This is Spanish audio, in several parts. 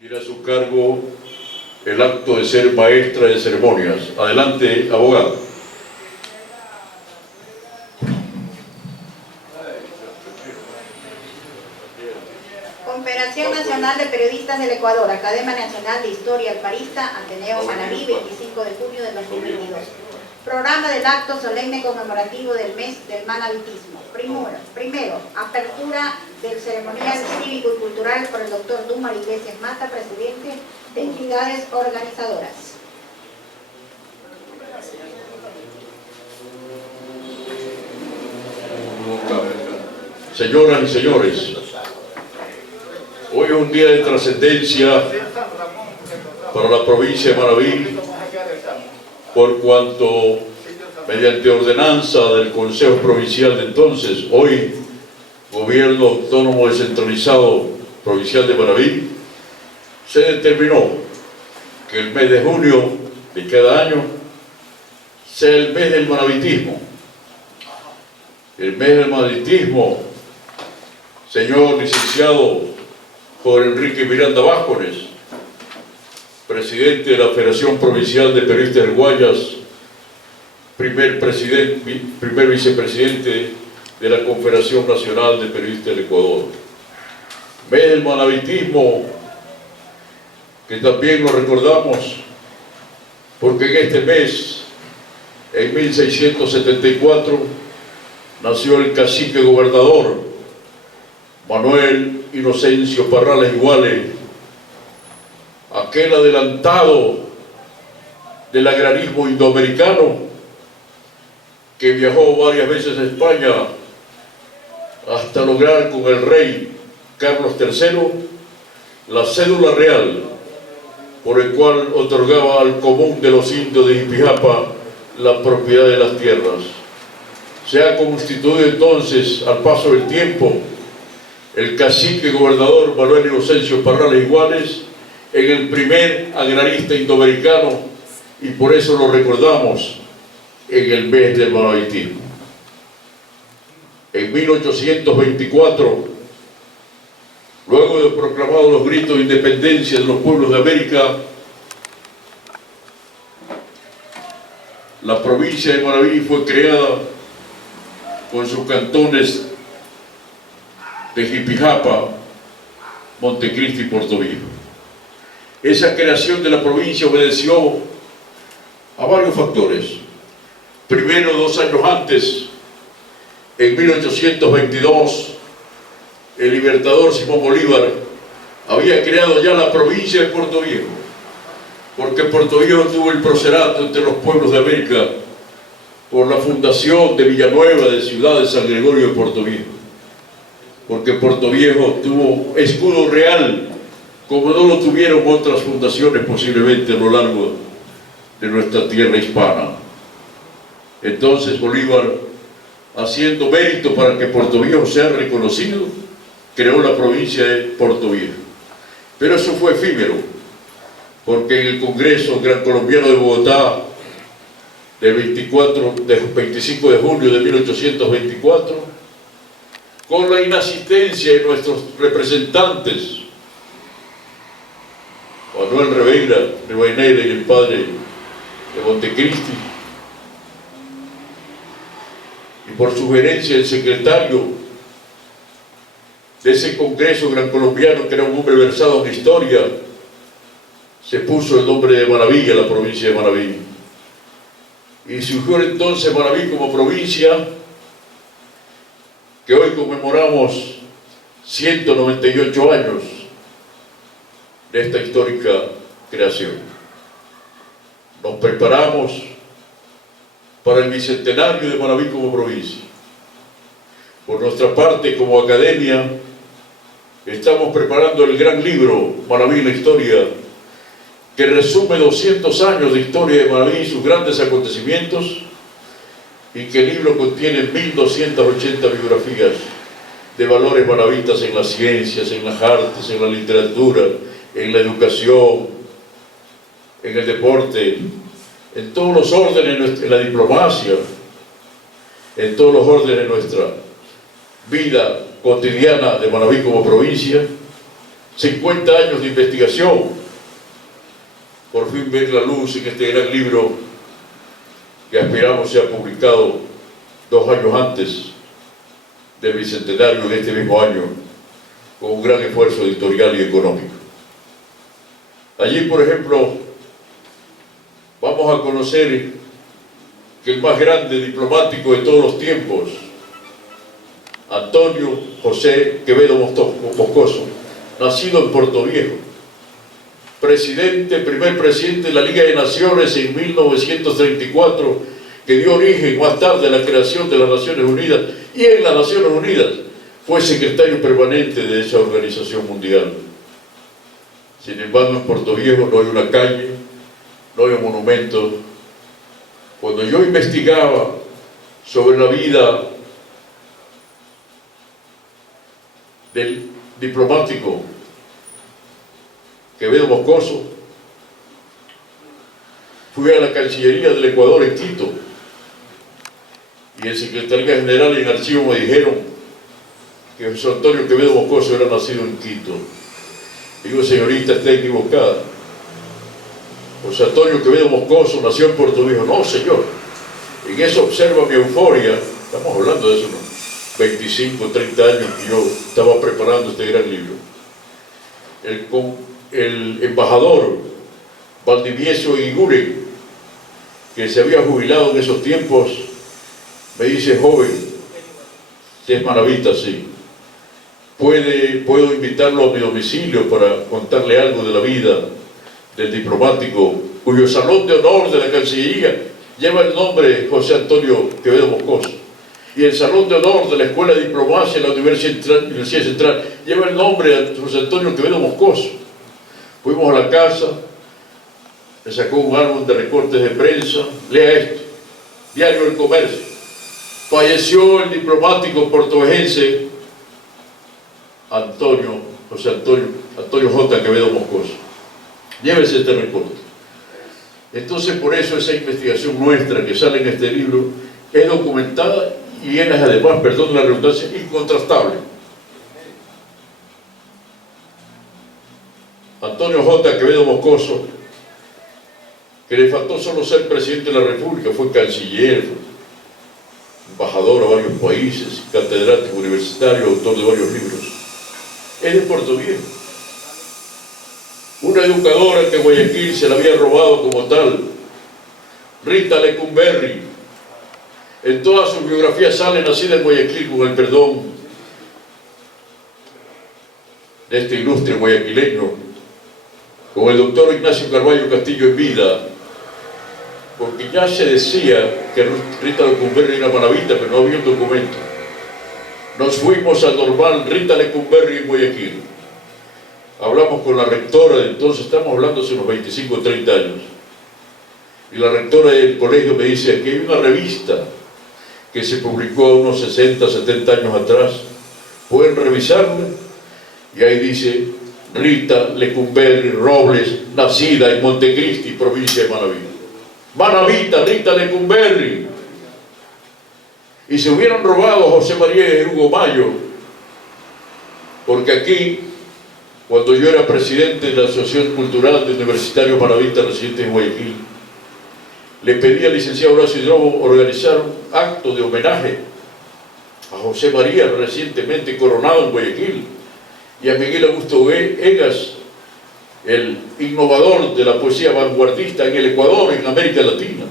Tiene a su cargo el acto de ser maestra de ceremonias. Adelante, abogado. Confederación Nacional de Periodistas del Ecuador, Academia Nacional de Historia Alparista, Ateneo Manabí, 25 de junio del 2022. Programa del acto solemne conmemorativo del mes del manabitismo. Primero, apertura del ceremonial cívico y cultural por el doctor Dumar Iglesias Mata, presidente de entidades organizadoras. Señoras y señores, hoy es un día de trascendencia para la provincia de Manabí, por cuanto, mediante ordenanza del Consejo Provincial de entonces, hoy Gobierno Autónomo Descentralizado Provincial de Manabí, se determinó que el mes de junio de cada año sea el mes del manabitismo. El mes del manabitismo, señor licenciado Jorge Enrique Miranda Vázquez, presidente de la Federación Provincial de Periodistas del Guayas, primer vicepresidente de la Confederación Nacional de Periodistas del Ecuador. Mes del manabitismo, que también lo recordamos, porque en este mes, en 1674, nació el cacique gobernador Manuel Inocencio Parrales Iguale, aquel adelantado del agrarismo indoamericano que viajó varias veces a España hasta lograr con el rey Carlos III la cédula real por el cual otorgaba al común de los indios de Ipijapa la propiedad de las tierras. Se ha constituido entonces, al paso del tiempo, el cacique gobernador Manuel Inocencio Parrales Iguales en el primer agrarista indoamericano, y por eso lo recordamos en el mes del manabitismo. En 1824, luego de proclamados los gritos de independencia de los pueblos de América, la provincia de Manabí fue creada con sus cantones de Jipijapa, Montecristi y Portoviejo. Esa creación de la provincia obedeció a varios factores. Primero, 2 años antes, en 1822, el libertador Simón Bolívar había creado ya la provincia de Portoviejo, porque Portoviejo tuvo el procerato entre los pueblos de América por la fundación de Villanueva, de Ciudad de San Gregorio de Portoviejo, porque Portoviejo tuvo escudo real, como no lo tuvieron otras fundaciones posiblemente a lo largo de nuestra tierra hispana. Entonces Bolívar, haciendo mérito para que Portoviejo sea reconocido, creó la provincia de Portoviejo. Pero eso fue efímero, porque en el Congreso Gran Colombiano de Bogotá, del 25 de junio de 1824, con la inasistencia de nuestros representantes, Manuel Rivadeneira y el padre de Montecristi, y por sugerencia del secretario de ese Congreso Gran Colombiano, que era un hombre versado en historia, se puso el nombre de Manabí a la provincia de Manabí. Y surgió entonces Manabí como provincia, que hoy conmemoramos 198 años de esta histórica creación. Nos preparamos para el bicentenario de Manabí como provincia. Por nuestra parte, como academia, estamos preparando el gran libro Manabí, la historia, que resume 200 años de historia de Manabí y sus grandes acontecimientos, y que el libro contiene 1280 biografías de valores manabitas en las ciencias, en las artes, en la literatura, en la educación, en el deporte, en todos los órdenes, en la diplomacia, en todos los órdenes de nuestra vida cotidiana de Manabí como provincia, 50 años de investigación, por fin ver la luz en este gran libro que aspiramos sea publicado 2 años antes del bicentenario de este mismo año, con un gran esfuerzo editorial y económico. Allí, por ejemplo, vamos a conocer que el más grande diplomático de todos los tiempos, Antonio José Quevedo Moscoso, nacido en Portoviejo, primer presidente de la Liga de Naciones en 1934, que dio origen más tarde a la creación de las Naciones Unidas, y en las Naciones Unidas fue secretario permanente de esa organización mundial. Sin embargo, en Portoviejo no hay una calle, no hay un monumento. Cuando yo investigaba sobre la vida del diplomático Quevedo Moscoso, fui a la Cancillería del Ecuador en Quito, y en Secretaría General y en Archivo me dijeron que José Antonio Quevedo Moscoso era nacido en Quito. Digo, señorita, está equivocada. José Antonio Quevedo Moscoso nació en Portoviejo. No, señor. En eso observa mi euforia. Estamos hablando de eso, unos 25, 30 años que yo estaba preparando este gran libro. El embajador Valdivieso Iguren, que se había jubilado en esos tiempos, me dice: joven, usted es manabita, sí. Puedo invitarlo a mi domicilio para contarle algo de la vida del diplomático cuyo salón de honor de la Cancillería lleva el nombre de José Antonio Quevedo Moscoso, y el salón de honor de la Escuela de Diplomacia de la Universidad Central lleva el nombre de José Antonio Quevedo Moscoso. Fuimos a la casa, me sacó un álbum de recortes de prensa. Lea esto: Diario El Comercio. Falleció el diplomático portovejense Antonio J. Quevedo Moscoso. Llévese este recorte. Entonces, por eso esa investigación nuestra que sale en este libro es documentada y es además, perdón la redundancia, incontrastable. Antonio J. Quevedo Moscoso, que le faltó solo ser presidente de la República, fue canciller, embajador a varios países, catedrático universitario, autor de varios libros. Es de Portoviejo. Una educadora que Guayaquil se la había robado como tal, Rita Lecumberri, en toda su biografía sale nacida en Guayaquil, con el perdón de este ilustre guayaquileño, con el doctor Ignacio Carvalho Castillo en vida, porque ya se decía que Rita Lecumberri era manabita, pero no había un documento. Nos fuimos al normal Rita Lecumberri en Guayaquil. Hablamos con la rectora de entonces, estamos hablando hace unos 25 o 30 años, y la rectora del colegio me dice que hay una revista que se publicó unos 60, 70 años atrás, pueden revisarla, y ahí dice: Rita Lecumberri Robles, nacida en Montecristi, provincia de Manabí. Manabita, Rita Lecumberri. Y se hubieran robado a José María y Hugo Mayo, porque aquí, cuando yo era presidente de la Asociación Cultural de Universitarios Manavistas residentes en Guayaquil, le pedí al licenciado Horacio Hidrobo organizar un acto de homenaje a José María, recientemente coronado en Guayaquil, y a Miguel Augusto Egas, el innovador de la poesía vanguardista en el Ecuador, en América Latina.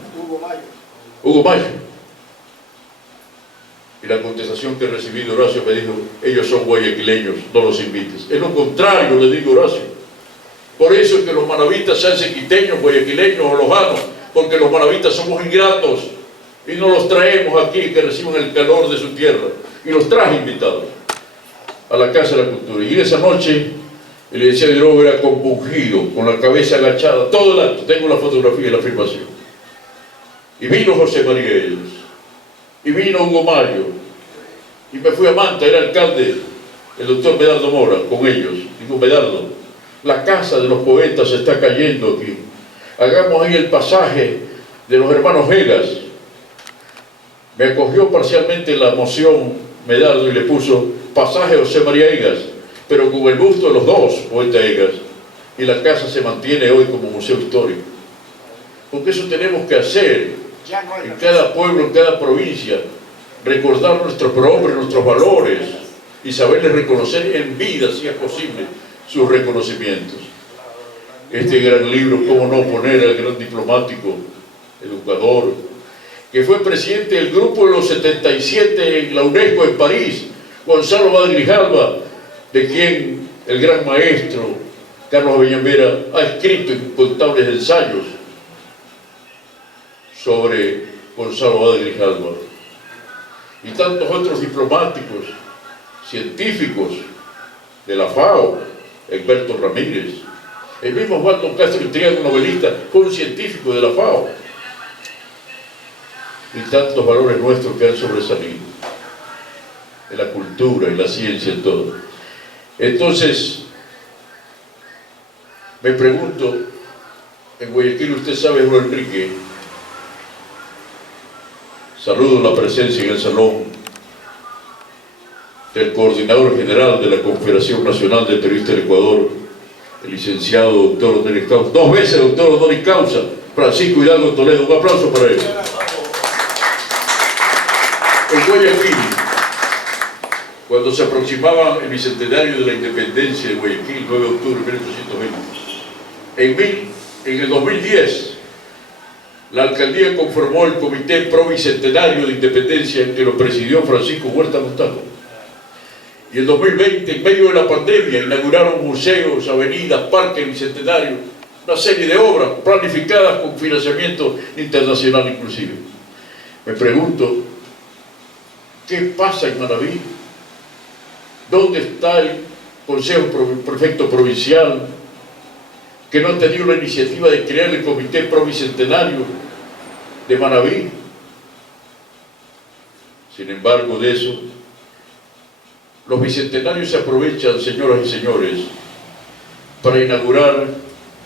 Hugo Mayo. Y la contestación que recibí de Horacio me dijo: ellos son guayaquileños, no los invites. Es lo contrario, le digo, Horacio. Por eso es que los manavistas sean quiteños, guayaquileños o lojanos, porque los manavistas somos ingratos y no los traemos aquí que reciban el calor de su tierra. Y los traje invitados a la Casa de la Cultura. Y en esa noche el licenciado Hidrobo era compungido, con la cabeza agachada, todo el acto. Tengo la fotografía y la filmación. Y vino José María Ellos, y vino Hugo Mayo, y me fui a Manta, era alcalde el doctor Medardo Mora, con ellos. Digo: Medardo, la casa de los poetas se está cayendo aquí, hagamos ahí el pasaje de los hermanos Egas. Me acogió parcialmente la moción Medardo y le puso pasaje José María Egas, pero con el busto de los dos poetas Egas, y la casa se mantiene hoy como museo histórico. Porque eso tenemos que hacer en cada pueblo, en cada provincia, recordar nuestros prohombres, nuestros valores, y saberles reconocer en vida, si es posible, sus reconocimientos. Este gran libro, cómo no poner al gran diplomático, educador, que fue presidente del grupo de los 77 en la UNESCO en París, Gonzalo Bada Grijalva, de quien el gran maestro Carlos Avellaneda ha escrito incontables ensayos sobre Gonzalo Bada Grijalva, y tantos otros diplomáticos, científicos de la FAO, Egberto Ramírez, el mismo Osvaldo Castro Intriago, novelista, fue un científico de la FAO, y tantos valores nuestros que han sobresalido en la cultura, en la ciencia, en todo. Entonces, me pregunto, en Guayaquil usted sabe, Juan Enrique, saludo la presencia en el salón del coordinador general de la Confederación Nacional de Periodistas del Ecuador, el licenciado doctor honoris causa, 2 veces doctor honoris causa, Francisco Hidalgo Toledo. Un aplauso para él. En Guayaquil, cuando se aproximaba el bicentenario de la independencia de Guayaquil, 9 de octubre de 1820, en el 2010, la alcaldía conformó el Comité Pro Bicentenario de Independencia, que lo presidió Francisco Huerta Montalvo. Y en 2020, en medio de la pandemia, inauguraron museos, avenidas, parques bicentenarios, una serie de obras planificadas con financiamiento internacional inclusive. Me pregunto, ¿qué pasa en Manabí? ¿Dónde está el Consejo Prefecto Provincial, que no ha tenido la iniciativa de crear el Comité Pro Bicentenario de Manabí? Sin embargo de eso, los bicentenarios se aprovechan, señoras y señores, para inaugurar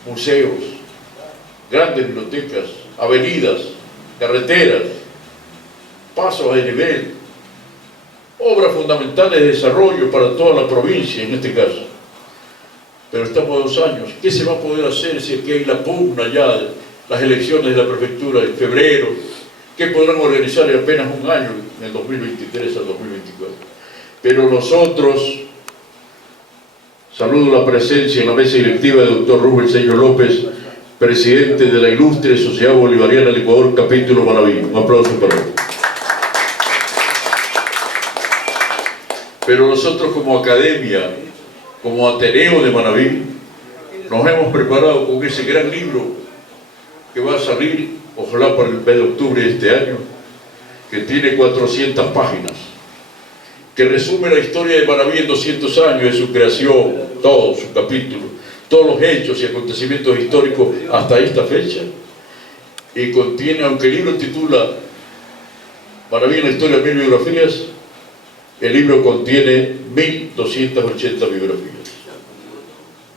museos, grandes bibliotecas, avenidas, carreteras, pasos a desnivel, obras fundamentales de desarrollo para toda la provincia en este caso. Pero estamos a 2 años. ¿Qué se va a poder hacer si aquí hay la pugna ya de las elecciones de la prefectura en febrero? ¿Qué podrán organizar en apenas 1 año, en el 2023 al 2024? Pero nosotros, saludo la presencia en la mesa directiva del doctor Rubén Sello López, presidente de la Ilustre Sociedad Bolivariana del Ecuador, capítulo Manabí. Un aplauso para él. Pero nosotros como academia, como Ateneo de Manabí, nos hemos preparado con ese gran libro que va a salir, ojalá para el mes de octubre de este año, que tiene 400 páginas, que resume la historia de Manabí en 200 años de su creación, todo su capítulo, todos los hechos y acontecimientos históricos hasta esta fecha, y contiene, aunque el libro titula Manabí en la historia de 1000 biografías, el libro contiene 1280 biografías.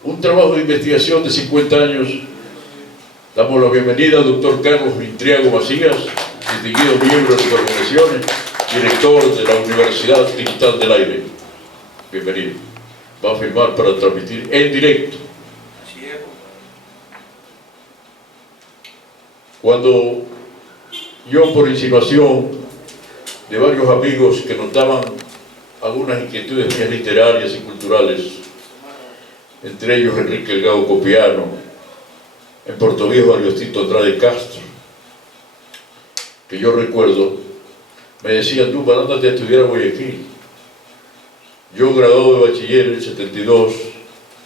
Un trabajo de investigación de 50 años. Damos la bienvenida al doctor Carlos Intriago Macías, distinguido miembro de las organizaciones, director de la Universidad Digital del Aire. Bienvenido. Va a firmar para transmitir en directo. Cuando yo, por insinuación de varios amigos que notaban algunas inquietudes mías literarias y culturales, entre ellos Enrique Delgado Copiano, en Puerto Viejo Ariostito Andrade Castro, que yo recuerdo, me decían: tú, ándate a estudiar a Guayaquil. Yo, graduado de bachiller en el 72,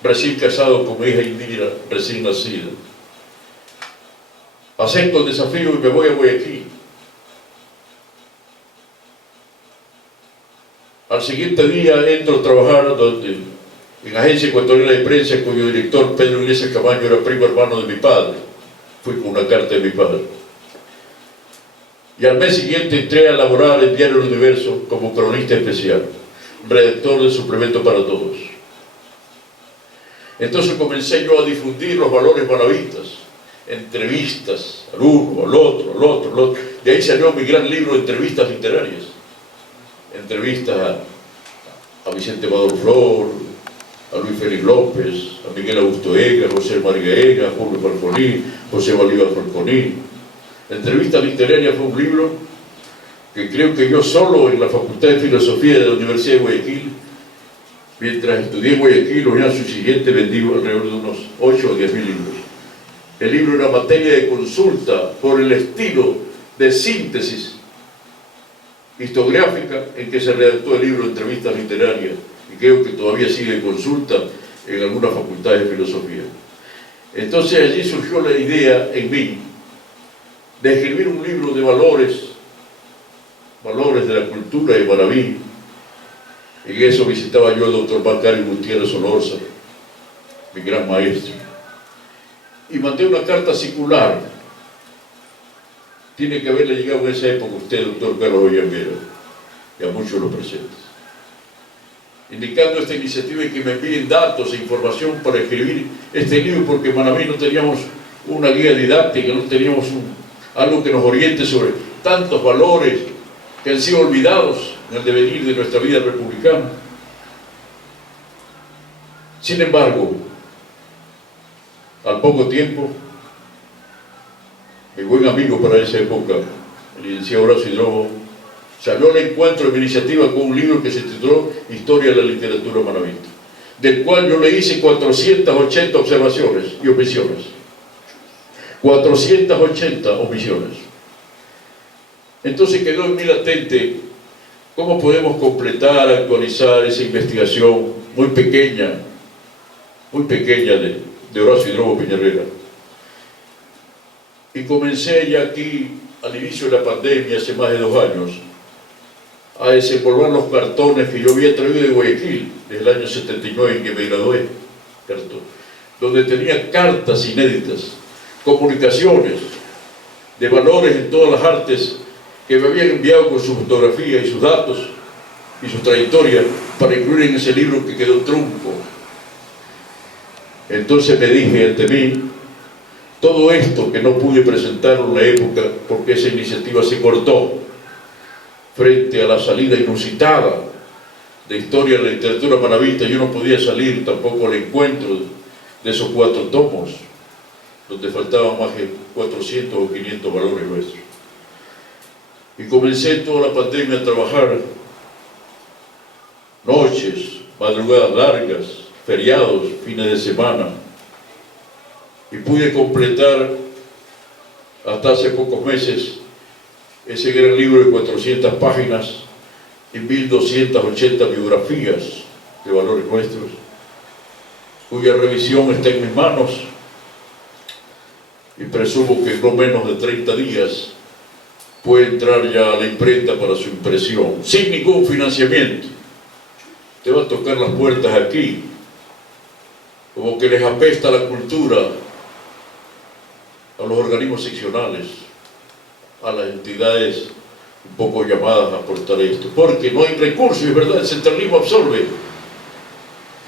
recién casado con mi hija Indira, recién nacida, acepto el desafío y me voy a Guayaquil. Al siguiente día entro a trabajar en Agencia Ecuatoriana de Prensa, cuyo director, Pedro Iglesias Camaño, era primo hermano de mi padre. Fui con una carta de mi padre. Y al mes siguiente entré a laborar en Diario El Universo como cronista especial, redactor del suplemento para todos. Entonces comencé yo a difundir los valores manavistas, entrevistas al uno, al otro, al otro, al otro. De ahí salió mi gran libro de entrevistas literarias. Entrevistas a Vicente Amador Flor, a Luis Félix López, a Miguel Augusto Ega, José María Ega, a Julio Falconi, José Bolívar Falconi. La entrevista literaria fue un libro que creo que yo solo en la Facultad de Filosofía de la Universidad de Guayaquil, mientras estudié en Guayaquil, los años subsiguientes vendí alrededor de unos 8 o 10 mil libros. El libro era materia de consulta por el estilo de síntesis historiográfica en que se redactó el libro Entrevistas Literarias, y creo que todavía sigue en consulta en algunas facultades de filosofía. Entonces allí surgió la idea en mí de escribir un libro de valores de la cultura de Manabí. En eso visitaba yo al doctor Macario Gutiérrez Solorza, mi gran maestro, y mandé una carta circular. Tiene que haberle llegado en esa época a usted, doctor Carlos Ollanguera, y a muchos de los presentes, indicando esta iniciativa y que me envíen datos e información para escribir este libro, porque en Manabí no teníamos una guía didáctica, no teníamos algo que nos oriente sobre tantos valores que han sido olvidados en el devenir de nuestra vida republicana. Sin embargo, al poco tiempo, mi buen amigo para esa época, el licenciado Horacio Hidrobo, salió al encuentro de mi iniciativa con un libro que se tituló Historia de la Literatura Manabista, del cual yo le hice 480 observaciones y omisiones. 480 omisiones. Entonces quedó en mí latente cómo podemos completar, actualizar esa investigación muy pequeña de Horacio Hidrobo Peñarera. Y comencé ya aquí, al inicio de la pandemia, hace más de 2 años, a desempolvar los cartones que yo había traído de Guayaquil, desde el año 79 en que me gradué, donde tenía cartas inéditas, comunicaciones de valores en todas las artes que me habían enviado con su fotografía y sus datos y su trayectoria para incluir en ese libro que quedó trunco. Entonces me dije ante mí, todo esto que no pude presentar en la época porque esa iniciativa se cortó frente a la salida inusitada de Historia de la Literatura Manabista, yo no podía salir tampoco al encuentro de esos 4 tomos, donde faltaban más de 400 o 500 valores nuestros. Y comencé toda la pandemia a trabajar noches, madrugadas largas, feriados, fines de semana, y pude completar hasta hace pocos meses ese gran libro de 400 páginas y 1280 biografías de valores nuestros, cuya revisión está en mis manos, y presumo que en no menos de 30 días puede entrar ya a la imprenta para su impresión, sin ningún financiamiento. Te va a tocar las puertas aquí, como que les apesta la cultura a los organismos seccionales, a las entidades un poco llamadas a aportar esto, porque no hay recursos, es verdad, el centralismo absorbe.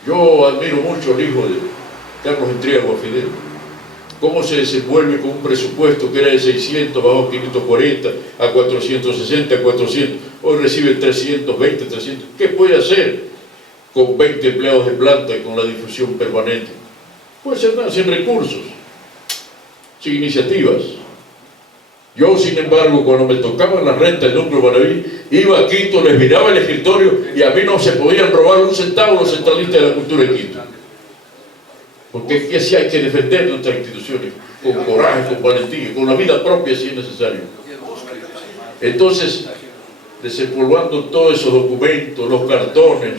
Yo admiro mucho al hijo de Carlos Entriago Fidel, cómo se desenvuelve con un presupuesto que era de 600, bajó a 540, a 460, a 400, hoy recibe 320, 300. ¿Qué puede hacer con 20 empleados de planta y con la difusión permanente? Puede ser nada, sin recursos, sin iniciativas. Yo, sin embargo, cuando me tocaban las rentas del núcleo Manabí, iba a Quito, les miraba el escritorio y a mí no se podían robar un centavo los centralistas de la cultura de Quito. Porque aquí sí hay que defender nuestras instituciones, con coraje, con valentía, con la vida propia si es necesario. Entonces, desempolvando todos esos documentos, los cartones,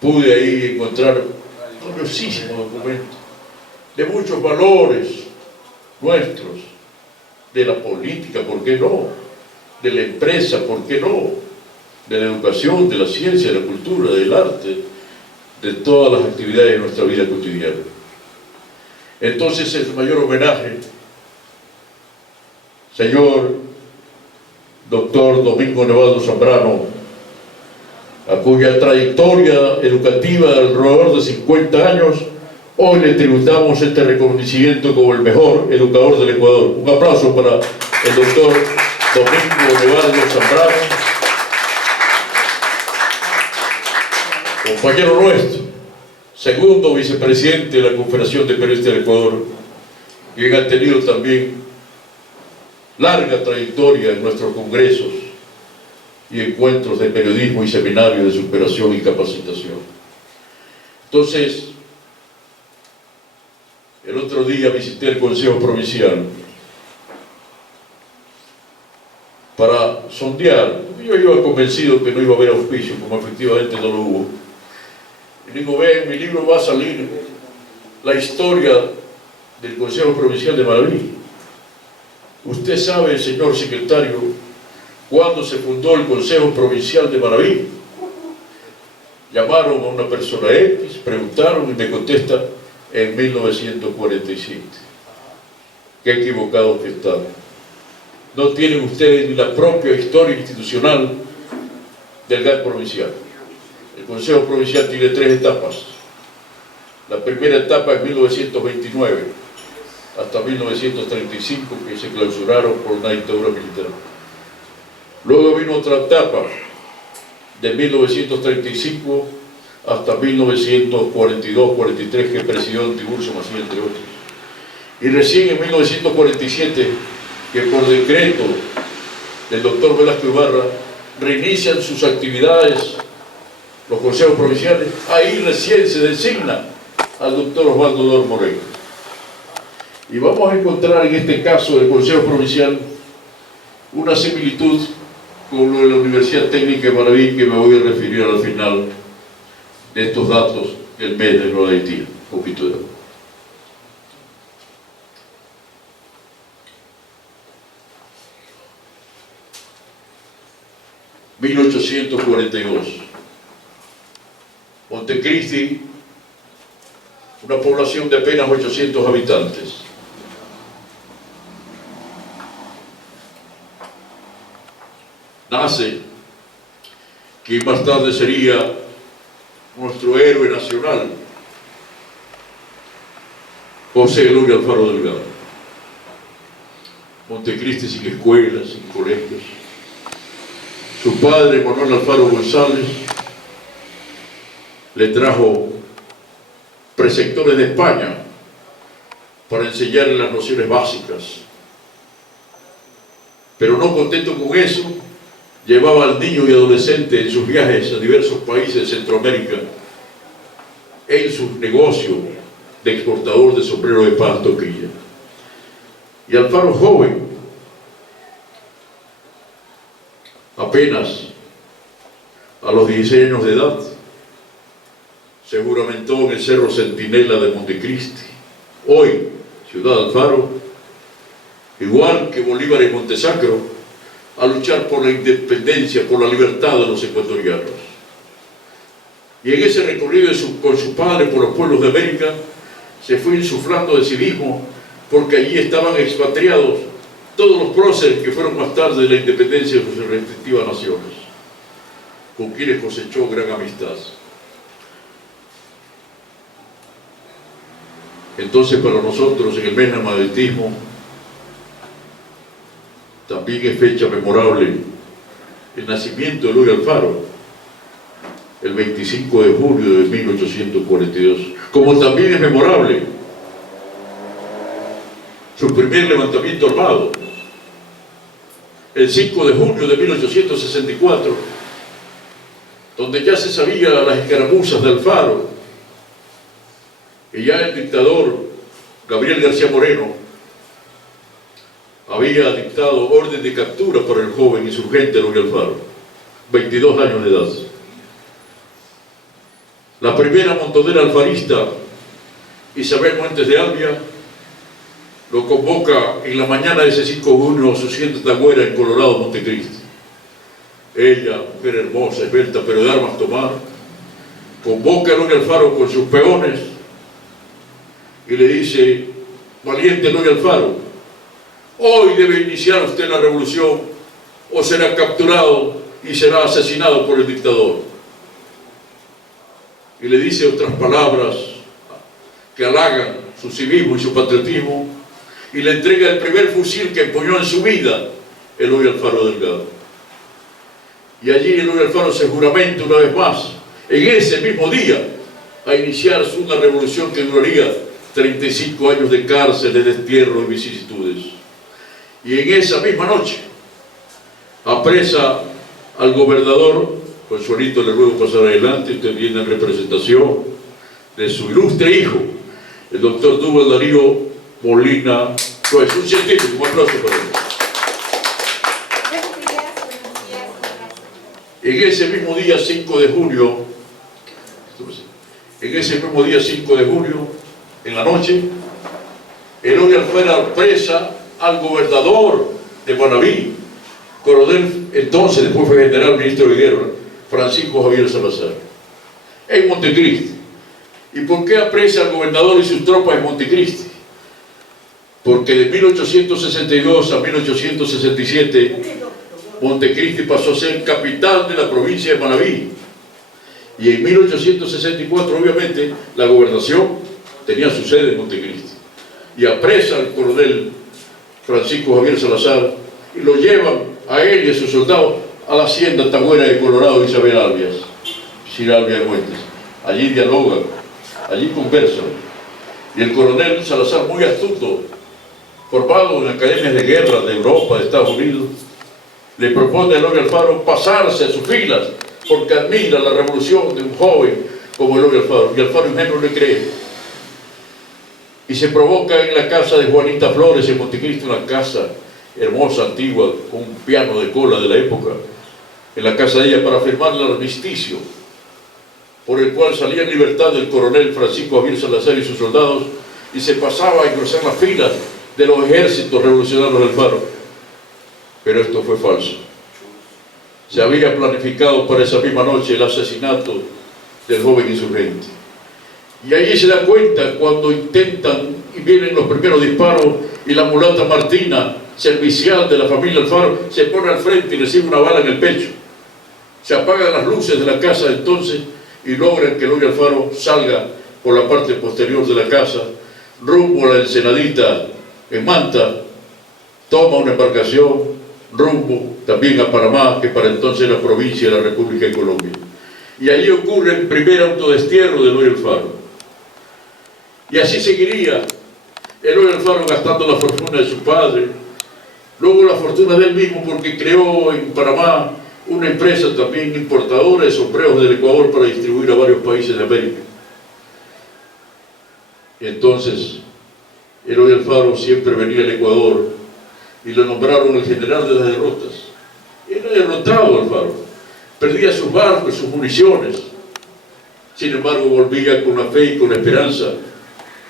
pude ahí encontrar valiosísimos documentos, de muchos valores nuestros, de la política, ¿por qué no?, de la empresa, ¿por qué no?, de la educación, de la ciencia, de la cultura, del arte, de todas las actividades de nuestra vida cotidiana. Entonces, el mayor homenaje, señor doctor Domingo Nevado Zambrano, a cuya trayectoria educativa de alrededor de 50 años, hoy le tributamos este reconocimiento como el mejor educador del Ecuador. Un aplauso para el doctor Domingo Nevado Zambrano, compañero nuestro, segundo vicepresidente de la Confederación de Periodistas del Ecuador, quien ha tenido también larga trayectoria en nuestros congresos y encuentros de periodismo y seminarios de superación y capacitación. Entonces, el otro día visité el Consejo Provincial para sondear. Yo iba convencido que no iba a haber auspicio, como efectivamente no lo hubo. Y digo, ve, en mi libro va a salir la historia del Consejo Provincial de Manaví. Usted sabe, señor secretario, cuándo se fundó el Consejo Provincial de Manaví. Llamaron a una persona X, preguntaron y me contesta en 1947. Qué equivocados que están. No tienen ustedes ni la propia historia institucional del GAT provincial. El Consejo Provincial tiene 3 etapas. La primera etapa es 1929 hasta 1935, que se clausuraron por una dictadura militar. Luego vino otra etapa de 1935 hasta 1942-43, que presidió don Tiburcio Maciel, entre otros. Y recién en 1947, que por decreto del doctor Velasco Ibarra reinician sus actividades los consejos provinciales, ahí recién se designa al doctor Osvaldo Dor Moreno. Y vamos a encontrar en este caso del Consejo Provincial una similitud con lo de la Universidad Técnica de Manaví, que me voy a referir al final de estos datos del mes de Nueva Haití, un poquito de agua. (1842) Montecristi, una población de apenas 800 habitantes. Nace quien más tarde sería nuestro héroe nacional, José Eloy Alfaro Delgado. Montecristi sin escuelas, sin colegios. Su padre, Manuel Alfaro González, le trajo preceptores de España para enseñarle las nociones básicas. Pero no contento con eso, llevaba al niño y adolescente en sus viajes a diversos países de Centroamérica, en su negocio de exportador de sombrero de paz toquilla. Y Alfaro, joven, apenas a los 16 años de edad, se juramentó en el Cerro Centinela de Montecristi, hoy Ciudad Alfaro, igual que Bolívar y Montesacro, a luchar por la independencia, por la libertad de los ecuatorianos. Y en ese recorrido con su padre por los pueblos de América, se fue insuflando de civismo, porque allí estaban expatriados todos los próceres que fueron más tarde de la independencia de sus respectivas naciones, con quienes cosechó gran amistad. Entonces, para nosotros, en el mes del madridismo, también es fecha memorable el nacimiento de Eloy Alfaro, el 25 de julio de 1842, como también es memorable su primer levantamiento armado, el 5 de junio de 1864, donde ya se sabía las escaramuzas de Alfaro, y ya el dictador Gabriel García Moreno había dictado orden de captura por el joven insurgente Eloy Alfaro, 22 años de edad. La primera montonera alfarista, Isabel Montes de Albia, lo convoca en la mañana de ese 5 de junio a su hacienda Tagüera en Colorado, Montecristi. Ella, mujer hermosa, esbelta, pero de armas tomar, convoca a Eloy Alfaro con sus peones y le dice: valiente Eloy Alfaro, hoy debe iniciar usted la revolución o será capturado y será asesinado por el dictador. Y le dice otras palabras que halagan su civismo y su patriotismo, y le entrega el primer fusil que empuñó en su vida Eloy Alfaro Delgado. Y allí Eloy Alfaro se juramenta una vez más, en ese mismo día, a iniciar una revolución que duraría 35 años de cárcel, de destierro y vicisitudes. Y en esa misma noche apresa al gobernador. Consuelito, le ruego pasar adelante. Usted viene en representación de su ilustre hijo, el doctor Dúbal Darío Molina Suez. Un científico, un aplauso para él. En ese mismo día 5 de junio, en la noche, Eloy Alfaro apresa al gobernador de Manabí, coronel, entonces después fue general ministro de guerra, Francisco Javier Salazar, en Montecristi. ¿Y por qué apresa al gobernador y sus tropas en Montecristi? Porque de 1862 a 1867 Montecristi pasó a ser capital de la provincia de Manabí. Y en 1864, obviamente, la gobernación tenía su sede en Montecristi. Y apresa al coronel Francisco Javier Salazar y lo llevan a él y a sus soldados a la hacienda Tagüera de Colorado, Isabel Albias, Sir Albias Huentes. Allí dialogan, allí conversan. Y el coronel Salazar, muy astuto, formado en academias de guerra de Europa, de Estados Unidos, le propone a Eloy Alfaro pasarse a sus filas porque admira la revolución de un joven como Eloy Alfaro. Y Alfaro ingenuo le cree. Y se provoca en la casa de Juanita Flores en Montecristi, una casa hermosa, antigua, con un piano de cola de la época, en la casa de ella, para firmar el armisticio por el cual salía en libertad el coronel Francisco Javier Salazar y sus soldados, y se pasaba a cruzar las filas de los ejércitos revolucionarios del Alfaro. Pero esto fue falso. Se había planificado para esa misma noche el asesinato del joven insurgente. Y allí se da cuenta cuando intentan y vienen los primeros disparos, y la mulata Martina, servicial de la familia Alfaro, se pone al frente y recibe una bala en el pecho. Se apagan las luces de la casa entonces y logran que Eloy Alfaro salga por la parte posterior de la casa, rumbo a la Ensenadita en Manta, toma una embarcación, rumbo también a Panamá, que para entonces era provincia de la República de Colombia. Y allí ocurre el primer autodestierro de Eloy Alfaro. Y así seguiría Eloy Alfaro gastando la fortuna de su padre, luego la fortuna de él mismo, porque creó en Panamá una empresa también importadora de sombreros del Ecuador para distribuir a varios países de América. Y entonces Eloy Alfaro siempre venía al Ecuador y lo nombraron el general de las derrotas. Era derrotado Alfaro, perdía sus barcos, sus municiones. Sin embargo, volvía con la fe y con la esperanza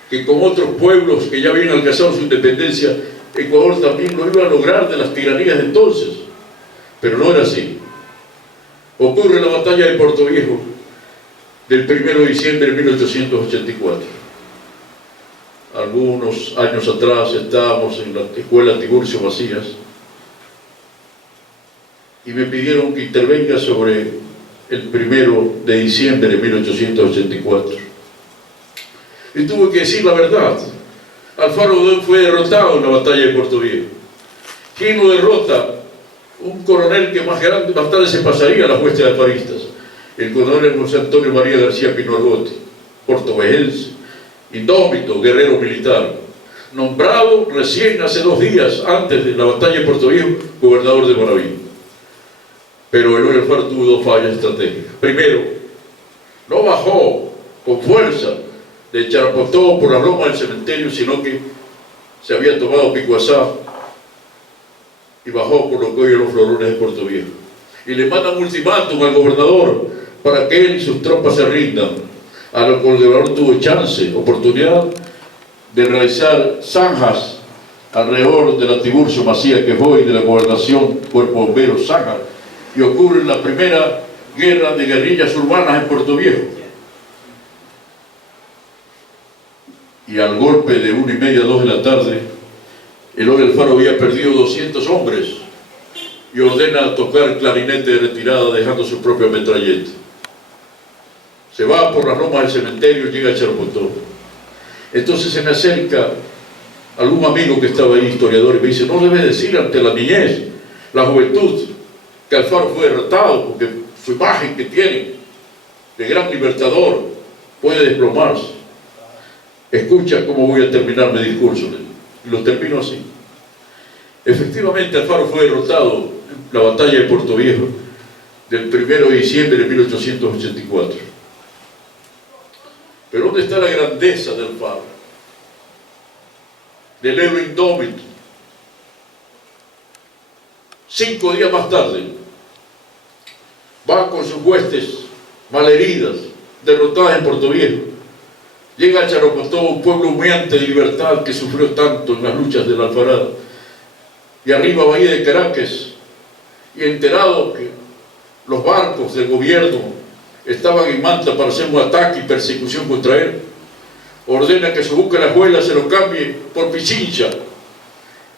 que con otros pueblos que ya habían alcanzado su independencia, Ecuador también lo iba a lograr de las tiranías de entonces. Pero no era así. Ocurre la batalla de Puerto Viejo del 1 de diciembre de 1884. Algunos años atrás estábamos en la escuela Tiburcio Macías y me pidieron que intervenga sobre el 1 de diciembre de 1884. Y tuve que decir la verdad. Alfaro fue derrotado en la batalla de Puerto Viejo. ¿Quién lo derrota? Un coronel que más tarde se pasaría a las huestes alfaristas, el coronel José Antonio María García Pino Argote, portovejense, indómito, guerrero militar, nombrado recién hace 2 días antes de la batalla de Puerto Viejo, gobernador de Manabí. Pero Eloy Alfaro tuvo 2 fallas estratégicas. Primero, no bajó con fuerza de Charapotó por la loma del cementerio, sino que se había tomado Picuazá y bajó por lo que hoy los Florones de Puerto Viejo. Y le mandan un ultimátum al gobernador para que él y sus tropas se rindan. A lo que el gobernador tuvo chance, oportunidad de realizar zanjas alrededor de la Tiburcio Macías, que fue hoy de la gobernación Cuerpo Bombero Zanja, y ocurre la primera guerra de guerrillas urbanas en Puerto Viejo. Y al golpe de 1:30, 2 de la tarde, Eloy Alfaro había perdido 200 hombres y ordena tocar clarinete de retirada dejando su propia metralleta. Se va por las lomas del cementerio y llega a Charapotó. Entonces se me acerca algún amigo que estaba ahí, historiador, y me dice: no debe decir ante la niñez, la juventud, que Alfaro fue derrotado, porque su imagen que tiene de gran libertador puede desplomarse. Escucha cómo voy a terminar mi discurso, y lo termino así. Efectivamente, Alfaro fue derrotado en la batalla de Puerto Viejo del 1 de diciembre de 1884. Pero ¿dónde está la grandeza de Alfaro? Del héroe indómito. 5 días más tarde, va con sus huestes malheridas, derrotadas en Puerto Viejo. Llega a Charocotó, un pueblo humeante de libertad que sufrió tanto en las luchas de la Alfarada. Y arriba a Bahía de Caracas, y enterado que los barcos del gobierno estaban en Manta para hacer un ataque y persecución contra él, ordena que su buque La Juela se lo cambie por Pichincha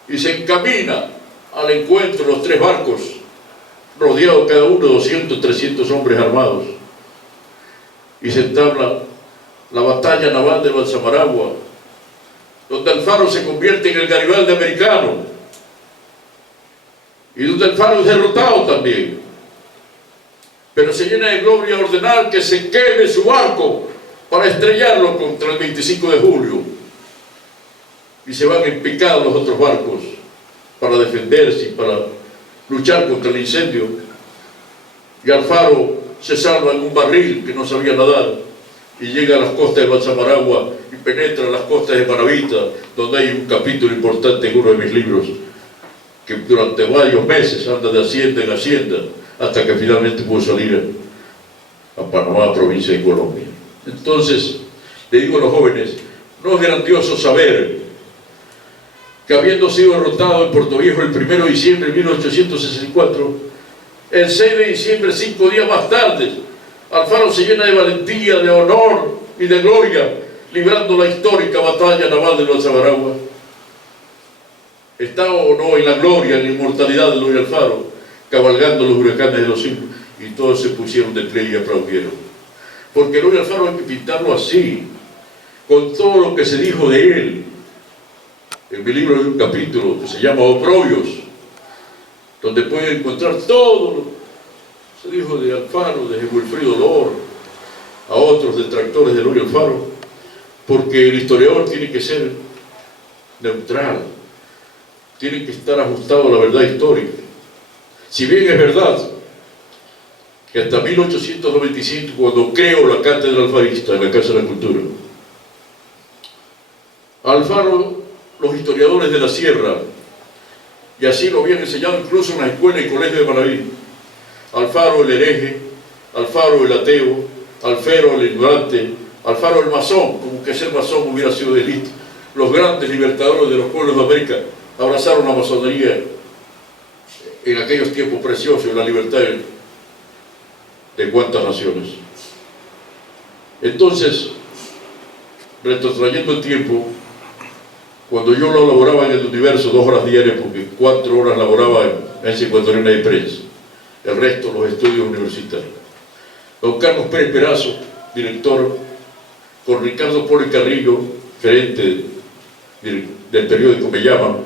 y se encamina al encuentro de los 3 barcos, rodeados cada uno de 200, 300 hombres armados, y se entabla la batalla naval de Balsamaragua, donde Alfaro se convierte en el Garibaldi americano y donde Alfaro es derrotado también, pero se llena de gloria ordenar que se queme su barco para estrellarlo contra el 25 de julio, y se van en picada los otros barcos para defenderse y para luchar contra el incendio, y Alfaro se salva en un barril que no sabía nadar y llega a las costas de Balsamaragua y penetra las costas de Maravita, donde hay un capítulo importante en uno de mis libros, que durante varios meses anda de hacienda en hacienda hasta que finalmente pudo salir a Panamá, provincia de Colombia. Entonces, le digo a los jóvenes, no es grandioso saber que habiendo sido derrotado en Puerto Viejo el 1 de diciembre de 1864, el 6 de diciembre, 5 días más tarde, Alfaro se llena de valentía, de honor y de gloria, librando la histórica batalla naval de Balsamaragua? ¿Está o no en la gloria, en la inmortalidad de Luis Alfaro, cabalgando los huracanes de los siglos? Y todos se pusieron de pie y aplaudieron. Porque Luis Alfaro hay que pintarlo así, con todo lo que se dijo de él. En mi libro hay un capítulo que se llama Oprobios, donde pueden encontrar todo lo que se dijo de Alfaro, de Wilfrido Lor, a otros detractores de Luis Alfaro, porque el historiador tiene que ser neutral, tiene que estar ajustado a la verdad histórica. Si bien es verdad que hasta 1895, cuando creo la cátedra alfarista en la Casa de la Cultura, Alfaro, los historiadores de la Sierra, y así lo habían enseñado incluso en la escuela y colegio de Manaví, Alfaro el hereje, Alfaro el ateo, Alfaro el ignorante, Alfaro el masón, como que ser masón hubiera sido de élite. Los grandes libertadores de los pueblos de América abrazaron la masonería en aquellos tiempos preciosos, la libertad de cuántas naciones. Entonces, retrotrayendo el tiempo, cuando yo lo laboraba en el Universo 2 horas diarias, porque 4 horas laboraba en esa ecuatoriana de prensa, el resto los estudios universitarios. Don Carlos Pérez Perazo, director, con Ricardo Poli Carrillo, gerente del periódico Me Llaman,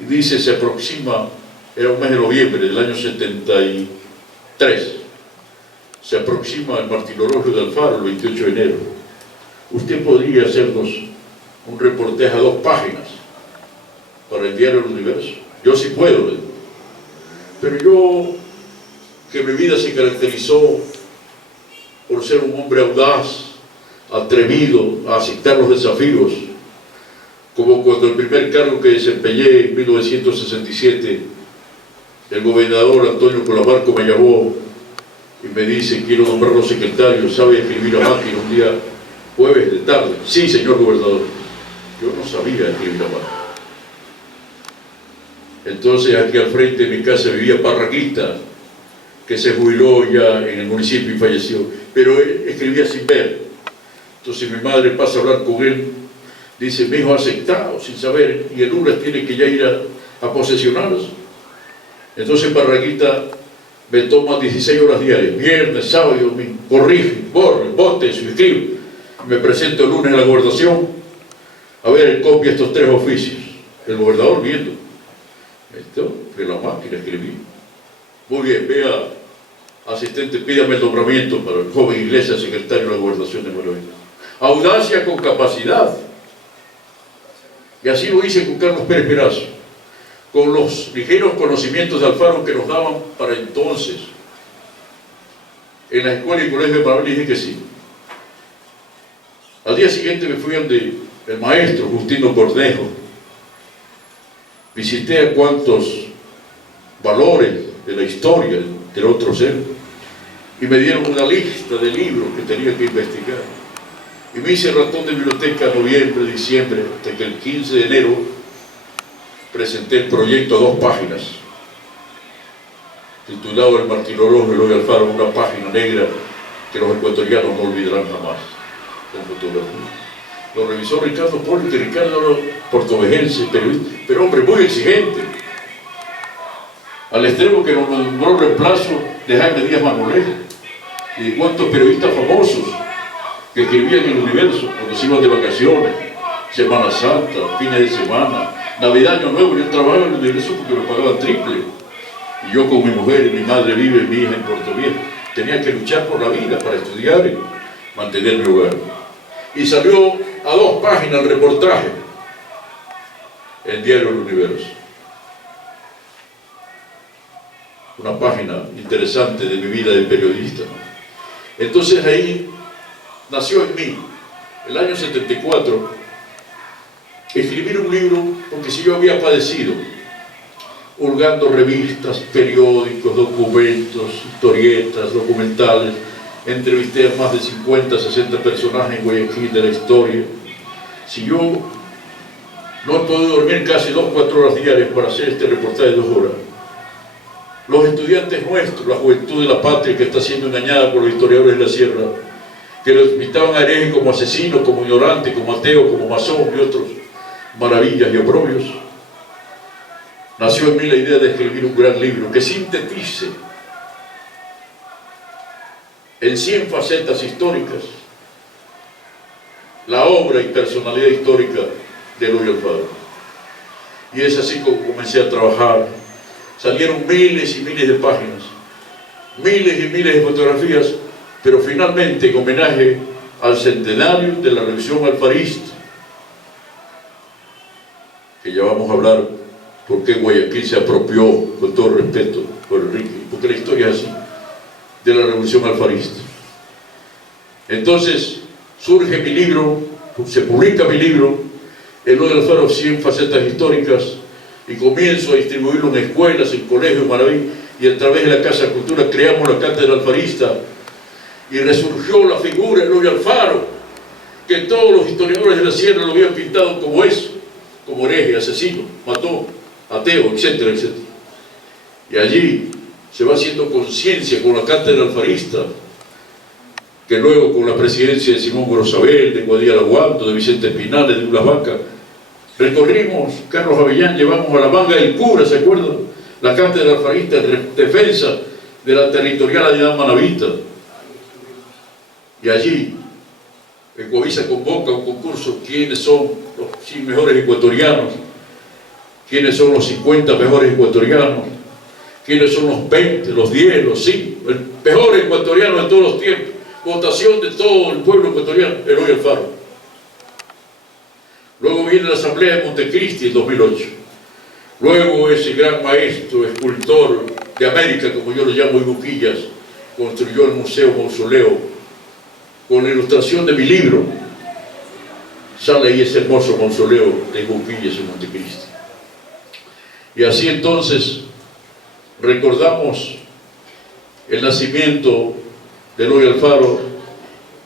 y dice, se aproxima, era un mes de noviembre del año 73, se aproxima el martirologio de Alfaro el 28 de enero. Usted podría hacernos un reportaje a 2 páginas para el diario El Universo. Yo sí puedo, pero yo, que mi vida se caracterizó por ser un hombre audaz, atrevido a aceptar los desafíos, como cuando el primer cargo que desempeñé en 1967, el gobernador Antonio Colabarco me llamó y me dice, quiero nombrarlo secretario, ¿sabe escribir a máquina? Un día jueves de tarde. Sí, señor gobernador. Yo no sabía escribir a máquina. Entonces aquí al frente de mi casa vivía Parraquita, que se jubiló ya en el municipio y falleció, pero él escribía sin ver. Entonces mi madre pasa a hablar con él, dice, mi hijo ha aceptado sin saber, y el URAS tiene que ya ir a posesionarlos. Entonces Parraquita me toma 16 horas diarias, viernes, sábado y domingo, corrige, borre, bote, suscribe. Me presento el lunes a la gobernación, a ver, copia estos 3 oficios. El gobernador viendo, esto, de la máquina escribí. Muy bien, vea asistente, pídame el nombramiento para el joven Iglesias, secretario de la Gobernación de Manaví. Audacia con capacidad. Y así lo hice con Carlos Pérez Perazo, con los ligeros conocimientos de Alfaro que nos daban para entonces. En la escuela y colegio de Manaví dije que sí. Al día siguiente me fui donde el maestro Justino Cornejo. Visité a cuantos valores de la historia del otro ser y me dieron una lista de libros que tenía que investigar. Y me hice ratón de biblioteca noviembre, diciembre, hasta que el 15 de enero presenté el proyecto a 2 páginas, titulado El martirologio de Eloy Alfaro, una página negra que los ecuatorianos no olvidarán jamás, con fotografía. Lo revisó Ricardo Poli, que Ricardo era portovejense, periodista, pero hombre muy exigente, al extremo que nos nombró reemplazo de Jaime Díaz Marmolejo y de cuantos periodistas famosos que escribían en el Universo cuando se iban de vacaciones, Semana Santa, fines de semana, Navidad, Año Nuevo. Yo trabajaba en el Universo porque me pagaban triple. Y yo con mi mujer y mi madre vive, mi hija en Puerto Viejo, tenía que luchar por la vida para estudiar y mantener mi hogar. Y salió a 2 páginas el reportaje en Diario El Universo. Una página interesante de mi vida de periodista. Entonces ahí nació en mí, el año 74, escribir un libro, porque si yo había padecido, hurgando revistas, periódicos, documentos, historietas, documentales, entrevisté a más de 50, 60 personajes en Guayaquil de la historia. Si yo no he podido dormir casi 2 o 4 horas diarias para hacer este reportaje de 2 horas, los estudiantes nuestros, la juventud de la patria que está siendo engañada por los historiadores de la sierra, que los pintaban a herejes como asesinos, como ignorantes, como ateos, como masón y otros maravillas y oprobios, nació en mí la idea de escribir un gran libro que sintetice en 100 facetas históricas la obra y personalidad histórica de Eloy Alfaro. Y es así como comencé a trabajar. Salieron miles y miles de páginas, miles y miles de fotografías, pero finalmente en homenaje al centenario de la Revolución Alfarista, que ya vamos a hablar por qué Guayaquil se apropió, con todo respeto por Enrique, porque la historia es así, de la Revolución Alfarista. Entonces surge mi libro, se publica mi libro, Eloy Alfaro, 100 facetas históricas, y comienzo a distribuirlo en escuelas, en colegios, en Manaví, y a través de la Casa de Cultura creamos la Cátedra Alfarista, y resurgió la figura de Eloy Alfaro, que todos los historiadores de la sierra lo habían pintado como eso, como hereje, asesino, mató, ateo, etcétera, etcétera. Y allí se va haciendo conciencia con la Cátedra Alfarista, que luego con la presidencia de Simón Grosabel, de Guadiana Guanto, de Vicente Espinales, de Blas Vaca, recorrimos, Carlos Avellán, llevamos a la manga del cura, ¿se acuerdan? La Cátedra Alfarista en defensa de la territorialidad manavita. Y allí, Ecuavisa convoca un concurso, ¿quiénes son los 100 mejores ecuatorianos? ¿Quiénes son los 50 mejores ecuatorianos? ¿Quiénes son los 20, los 10, los 5? El mejor ecuatoriano de todos los tiempos. Votación de todo el pueblo ecuatoriano, Eloy Alfaro. Luego viene la Asamblea de Montecristi en 2008. Luego ese gran maestro, escultor de América, como yo lo llamo, Ivo Quillas, construyó el Museo Mausoleo con la ilustración de mi libro. Sale ahí ese hermoso mausoleo de Ivo Quillas en Montecristi. Y así entonces recordamos el nacimiento de Eloy Alfaro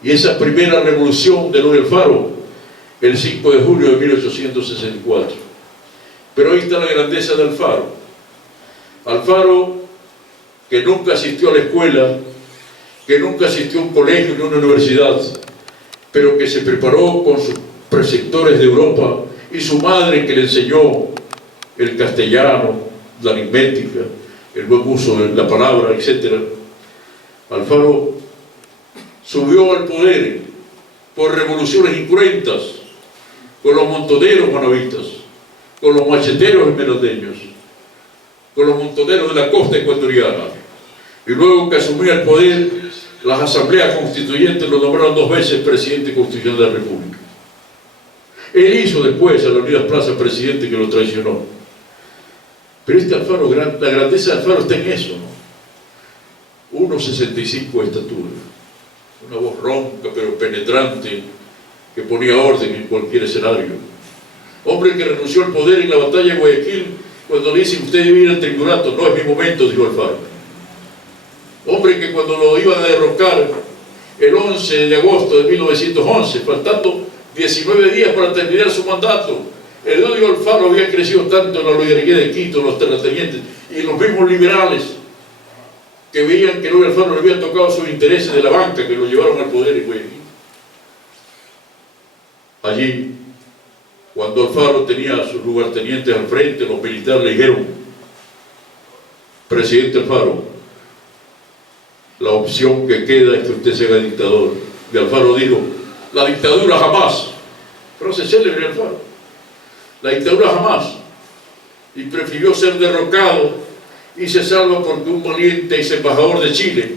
y esa primera revolución de Eloy Alfaro el 5 de julio de 1864. Pero ahí está la grandeza de Alfaro. Alfaro, que nunca asistió a la escuela, que nunca asistió a un colegio ni a una universidad, pero que se preparó con sus preceptores de Europa y su madre que le enseñó el castellano, la aritmética, el buen uso de la palabra, etc. Alfaro subió al poder por revoluciones incruentas, con los montoneros manavitas, con los macheteros esmeraldeños, con los montoneros de la costa ecuatoriana, Y luego que asumía el poder, las asambleas constituyentes lo nombraron 2 veces presidente constitucional de la República. Él hizo después a Leonidas Plaza presidente que lo traicionó. Pero este Alfaro, la grandeza de Alfaro está en eso, ¿no? 1,65 de estatura, una voz ronca pero penetrante que ponía orden en cualquier escenario. Hombre que renunció al poder en la batalla de Guayaquil cuando le dicen usted debe ir al triunvirato. No es mi momento, dijo Alfaro. Hombre que cuando lo iban a derrocar el 11 de agosto de 1911, faltando 19 días para terminar su mandato, el odio Alfaro había crecido tanto en la oligarquía de Quito, en los terratenientes y en los mismos liberales que veían que Eloy Alfaro le había tocado sus intereses de la banca que lo llevaron al poder en Guayaquil. Allí, cuando Alfaro tenía a sus lugartenientes al frente, los militares le dijeron: presidente Alfaro, la opción que queda es que usted sea dictador. Y Alfaro dijo: la dictadura jamás. Frase célebre Alfaro: la dictadura jamás. Y prefirió ser derrocado y se salva porque un valiente ex embajador de Chile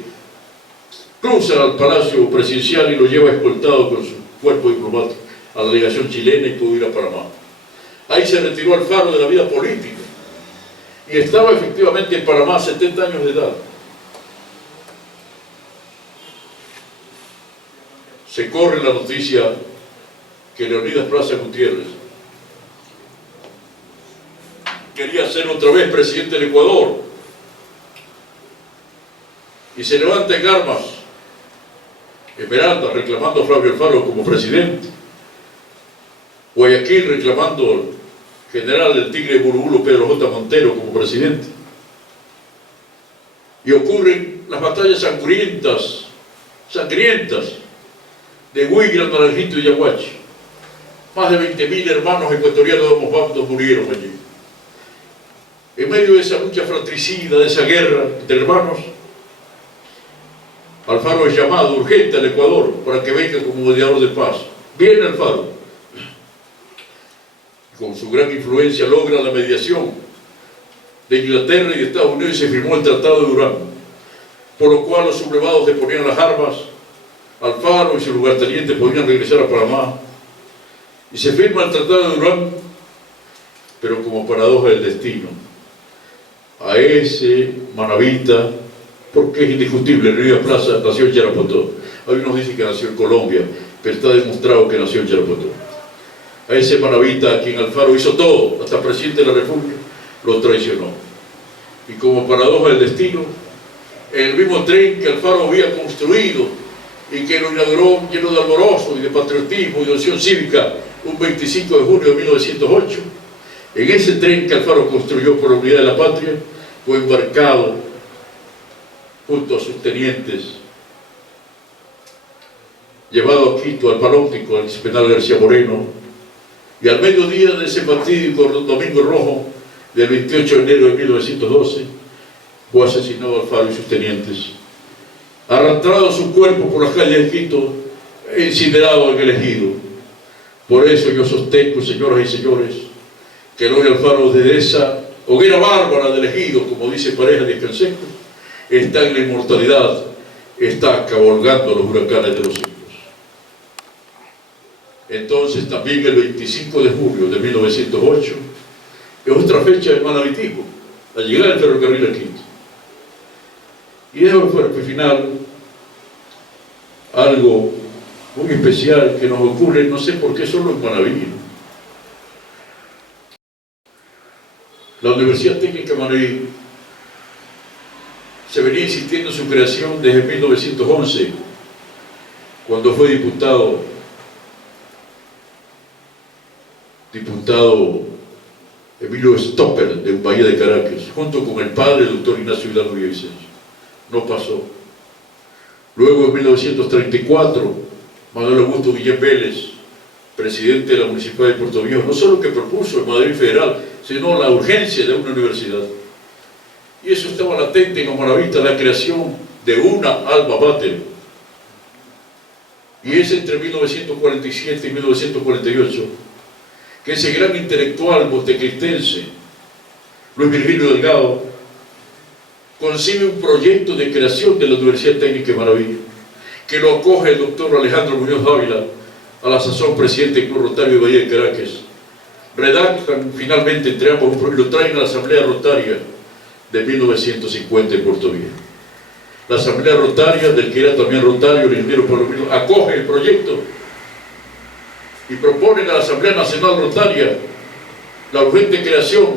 cruza al palacio presidencial y lo lleva escoltado con su cuerpo diplomático a la delegación chilena y pudo ir a Panamá. Ahí se retiró Alfaro de la vida política y estaba efectivamente en Panamá a 70 años de edad. Se corre la noticia que Leonidas Plaza Gutiérrez quería ser otra vez presidente del Ecuador y se levanta en armas Esmeralda reclamando a Flavio Alfaro como presidente, Guayaquil reclamando al general del Tigre de Burubulo Pedro J. Montero como presidente, y ocurren las batallas sangrientas de Huigra, Naranjito y Yaguachi. Más de 20.000 hermanos ecuatorianos de ambos bandos murieron allí. En medio de esa lucha fratricida, de esa guerra de hermanos, Alfaro es llamado urgente al Ecuador para que venga como mediador de paz. Viene Alfaro. Con su gran influencia logra la mediación de Inglaterra y de Estados Unidos y se firmó el Tratado de Durán, por lo cual los sublevados deponían las armas, Alfaro y sus lugartenientes podían regresar a Panamá y se firma el Tratado de Durán, pero como paradoja del destino, a ese manabita, porque es indiscutible, Leonidas Plaza nació en Charapotó. Hay unos dicen que nació en Colombia, pero está demostrado que nació en Charapotó. A ese manabita a quien Alfaro hizo todo, hasta presidente de la República, lo traicionó. Y como paradoja del destino, en el mismo tren que Alfaro había construido y que lo inauguró lleno de alborozo y de patriotismo y de opción cívica un 25 de junio de 1908, en ese tren que Alfaro construyó por la unidad de la patria, fue embarcado junto a sus tenientes, llevado a Quito, al Palóptico, al Penal García Moreno, y al mediodía de ese fatídico Domingo Rojo del 28 de enero de 1912 fue asesinado Alfaro y sus tenientes, arrastrado su cuerpo por las calles de Quito e incinerado en el ejido. Por eso yo sostengo, señoras y señores, que Eloy Alfaro, desde esa hoguera bárbara del ejido, como dice Pareja de Canseco, está en la inmortalidad, está cabalgando los huracanes de los siglos. Entonces también el 25 de julio de 1908 es otra fecha del manabitismo, la llegada del ferrocarril a Quito. Y dejo para el final algo muy especial que nos ocurre, no sé por qué solo en Manaví. La Universidad Técnica de Manaví se venía insistiendo en su creación desde 1911, cuando fue diputado Emilio Stopper de Bahía de Caracas, junto con el padre, el doctor Ignacio Hidalgo Villavicencio. No pasó. Luego en 1934, Manuel Augusto Guillén Vélez, presidente de la Municipalidad de Puerto Viejo, no solo que propuso el Madrid Federal, sino la urgencia de una universidad. Y eso estaba latente en los manavistas, la creación de una alma mater. Y es entre 1947 y 1948 que ese gran intelectual montecristense, Luis Virgilio Delgado, concibe un proyecto de creación de la Universidad Técnica de Manaví, que lo acoge el doctor Alejandro Muñoz Dávila, a la sazón presidente del Club Rotario de Bahía de Caracas. Redactan finalmente entre ambos y lo traen a la Asamblea Rotaria de 1950 en Puerto Viejo. La Asamblea Rotaria, del que era también rotario, el ingeniero Palomino, acoge el proyecto y proponen a la Asamblea Nacional Rotaria la urgente creación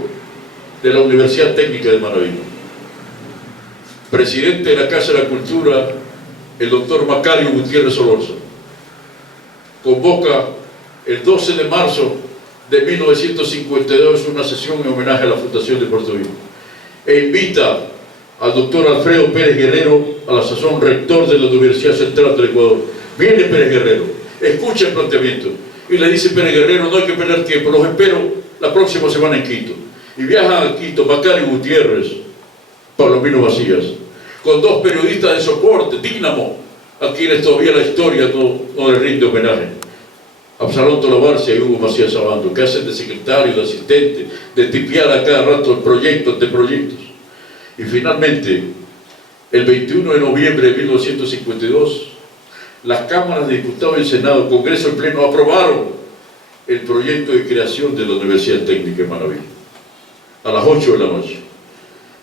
de la Universidad Técnica de Manaví. Presidente de la Casa de la Cultura, el doctor Macario Gutiérrez Solorza, convoca el 12 de marzo de 1952 una sesión en homenaje a la Fundación de Puerto Viejo e invita al doctor Alfredo Pérez Guerrero, a la sazón rector de la Universidad Central del Ecuador. Viene Pérez Guerrero, escucha el planteamiento y le dice Pérez Guerrero: no hay que perder tiempo, los espero la próxima semana en Quito. Y viajan a Quito Macario Gutiérrez, Palomino Macías, con dos periodistas de soporte, Dínamo, a quienes todavía la historia no le rinde homenaje: Absalón Tolabarcia y Hugo Macías Abando, que hacen de secretario, de asistente, de tipear a cada rato el proyecto ante proyectos. Y finalmente, el 21 de noviembre de 1952, las cámaras de diputados y el Senado, Congreso y Pleno, aprobaron el proyecto de creación de la Universidad Técnica de Manaví. A las 8 de la noche.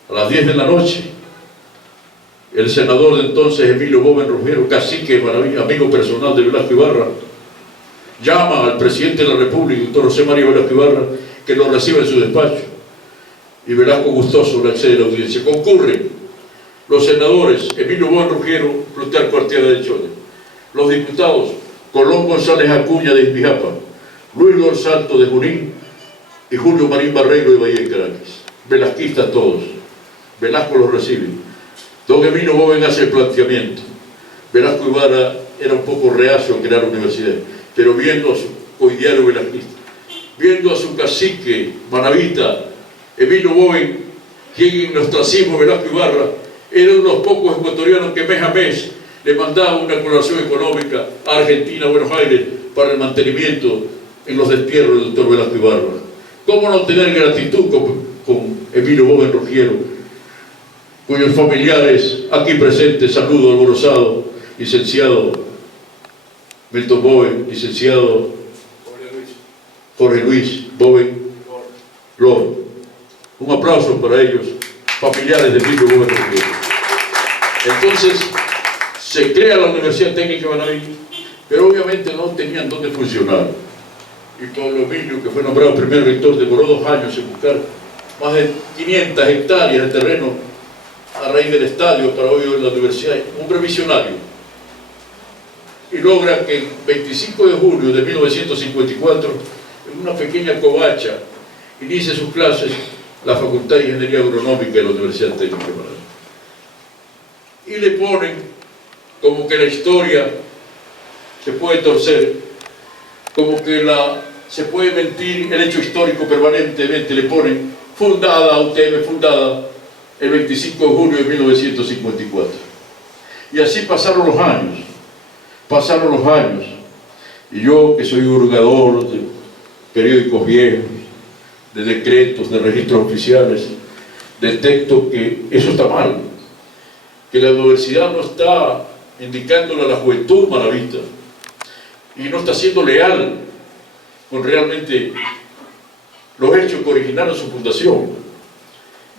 A las 10 de la noche, el senador de entonces, Emilio Boven Ruggiero, cacique de Manaví, amigo personal de Velasco Ibarra, llama al presidente de la República, doctor José María Velasco Ibarra, que lo reciba en su despacho. Y Velasco gustoso le accede a la audiencia. Concurren los senadores Emilio Boven Ruggiero, Plutarco Arteaga de Chole, los diputados Colón González Acuña de Ispijapa, Luis Dorsalto de Junín y Julio Marín Barreiro de Bahía de Caracas. Velasquistas todos. Velasco los recibe. Don Emilio Boven hace el planteamiento. Velasco Ibarra era un poco reacio a crear universidad, pero viendo a su coidiario velasquista, viendo a su cacique manavita, Emilio Boven, quien en el ostracismo Velasco Ibarra era uno de los pocos ecuatorianos que mes a mes le mandaba una colaboración económica a Argentina, a Buenos Aires, para el mantenimiento en los destierros del doctor Velasco Ibarra. ¿Cómo no tener gratitud con Emilio Boven Ruggiero, cuyos familiares aquí presentes, saludo alborozado, licenciado Milton Boven, licenciado Jorge Luis Boven Lor. Un aplauso para ellos, familiares de Emilio Boven Ruggiero. Entonces, se crea la Universidad Técnica de Manaví, pero obviamente no tenían dónde funcionar. Y Pablo Emilio, que fue nombrado primer rector, demoró 2 años en buscar más de 500 hectáreas de terreno a raíz del estadio para hoy la universidad, un hombre visionario. Y logra que el 25 de julio de 1954, en una pequeña covacha, inicie sus clases la Facultad de Ingeniería Agronómica de la Universidad Técnica de Manaví. Y le ponen como que la historia se puede torcer, como que se puede mentir el hecho histórico permanentemente. Le ponen fundada, UTM fundada el 25 de julio de 1954. Y así pasaron los años, y yo, que soy hurgador de periódicos viejos, de decretos, de registros oficiales, detecto que eso está mal, que la universidad no está indicándole a la juventud manavita y no está siendo leal con realmente los hechos que originaron su fundación.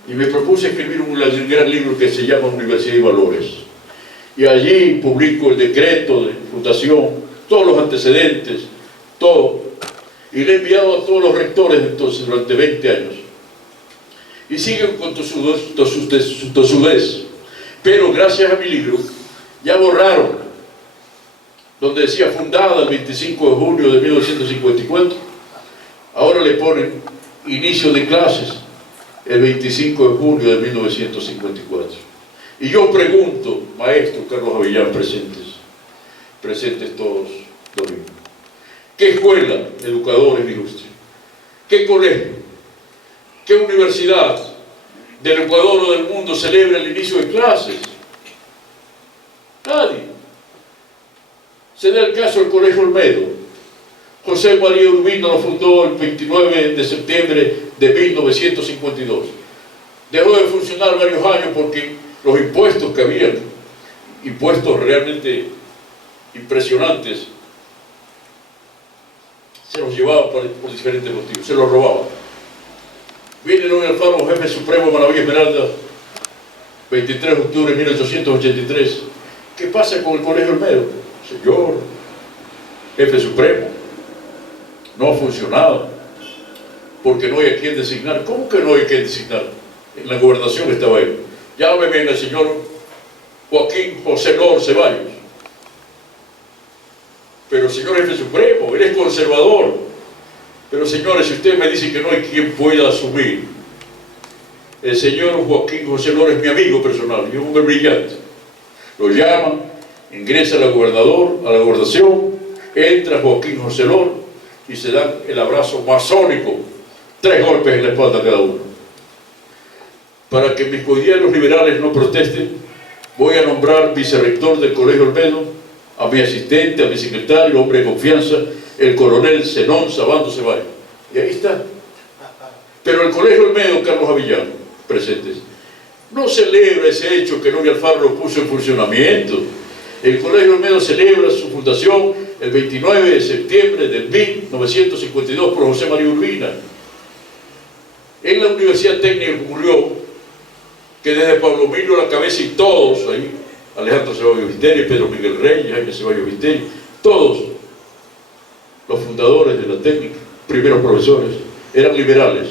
Y me propuse escribir un gran libro que se llama Universidad y Valores. Y allí publico el decreto de fundación, todos los antecedentes, todo. Y le he enviado a todos los rectores entonces durante 20 años. Y siguen con tosudez. Pero gracias a mi libro, ya borraron, donde decía fundada el 25 de junio de 1954, ahora le ponen inicio de clases el 25 de junio de 1954. Y yo pregunto, maestro Carlos Avellán, presentes todos, Domingo, ¿qué escuela, educadores ilustres? ¿Qué colegio? ¿Qué universidad del Ecuador o del mundo celebra el inicio de clases? Nadie. Se da el caso del Colegio Olmedo. José María Urbina lo fundó el 29 de septiembre de 1952. Dejó de funcionar varios años porque los impuestos que habían, impuestos realmente impresionantes, se los llevaban por diferentes motivos, se los robaban. Viene León Alfaro, jefe supremo de Manaví Esmeralda, 23 de octubre de 1883. ¿Qué pasa con el Colegio Olmedo? Señor, jefe supremo, no ha funcionado, porque no hay a quien designar. ¿Cómo que no hay a quien designar? En la gobernación estaba él. Llámeme al señor Joaquín José Lor Ceballos. Pero señor jefe supremo, él es conservador. Pero señores, si usted me dice que no hay quien pueda asumir, el señor Joaquín José Lor es mi amigo personal, y es un hombre brillante. Lo llaman, ingresa a la gobernación, entra Joaquín José Lor y se dan el abrazo masónico, 3 golpes en la espalda cada uno. Para que mis coidianos liberales no protesten, voy a nombrar vicerrector del Colegio Olmedo a mi asistente, a mi secretario, hombre de confianza, el coronel Zenón Sabando Ceballos. Y ahí está. Pero el Colegio Olmedo, Carlos Avillano, presentes, no celebra ese hecho que Novi Alfaro lo puso en funcionamiento. El Colegio Olmedo celebra su fundación el 29 de septiembre de 1952 por José María Urbina. En la Universidad Técnica ocurrió que desde Pablo Emilio La Cabeza y todos ahí, Alejandro Ceballos Viteri, Pedro Miguel Reyes, Jaime Ceballos Viteri, todos los fundadores de la técnica, primeros profesores, eran liberales.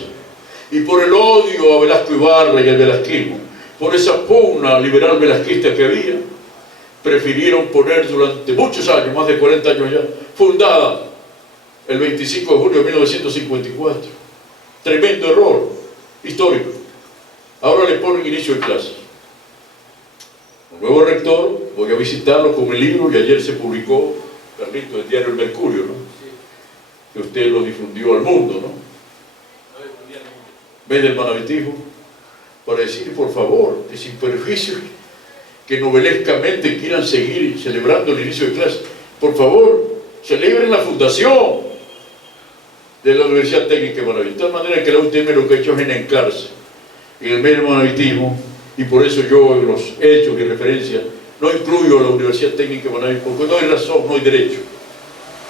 Y por el odio a Velasco Ibarra y al velasquismo, por esa pugna liberal velasquista que había, prefirieron poner durante muchos años, más de 40 años ya, fundada el 25 de junio de 1954. Tremendo error histórico. Ahora le ponen inicio de clases. Un nuevo rector, voy a visitarlo con el libro, y ayer se publicó, Carlito, el diario El Mercurio, ¿no? Que usted lo difundió al mundo, ¿no? Ve del manavitismo, para decir, por favor, que sin perjuicio que novelescamente quieran seguir celebrando el inicio de clases, por favor, celebren la fundación de la Universidad Técnica de Manaví. De tal manera que la UTM lo que ha hecho es enencarse en el medio manavitismo, y por eso yo en los hechos y referencias no incluyo a la Universidad Técnica de Manaví, porque no hay razón, no hay derecho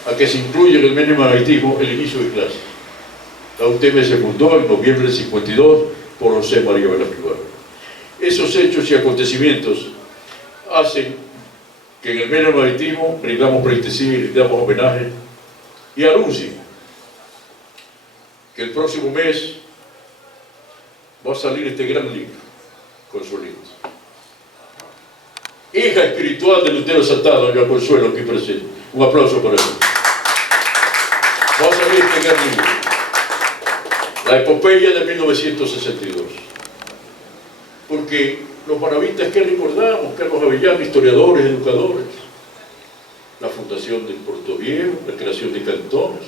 a que se incluya en el medio manavitismo el inicio de clases. La UTM se fundó en noviembre del 52 por José María Velasco Ibarra. Esos hechos y acontecimientos hacen que en el medio manavitismo brindamos pleitesía y brindamos homenaje, y anuncien que el próximo mes va a salir este gran libro, Consuelito. Hija espiritual de Lutero Santana, doña Consuelo, aquí presente. Un aplauso para él. Va a salir este gran libro, La Epopeya de 1962. Porque los manavistas que recordamos, Carlos Avellano, historiadores, educadores, la fundación del Puerto Viejo, la creación de cantones,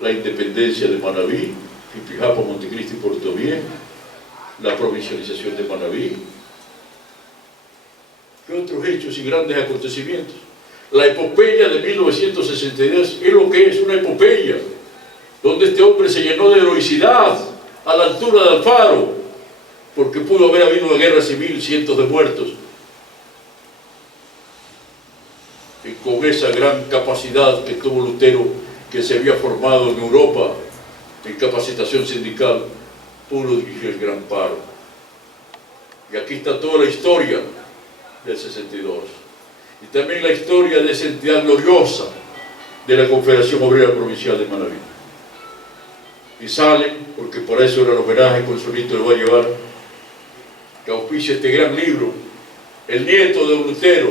la independencia de Manaví, Pipijapa, Montecristi y Puerto Viejo, la provincialización de Manaví. ¿Qué otros hechos y grandes acontecimientos? La epopeya de 1962 es lo que es, una epopeya, donde este hombre se llenó de heroicidad a la altura de Alfaro, porque pudo haber habido una guerra civil, cientos de muertos. Y con esa gran capacidad que tuvo Lutero, que se había formado en Europa en capacitación sindical, pudo dirigir el gran paro. Y aquí está toda la historia del 62. Y también la historia de esa entidad gloriosa de la Confederación Obrera Provincial de Manaví. Y salen, porque por eso era el homenaje, Consuelito le va a llevar, que auspicia este gran libro, el nieto de Lutero,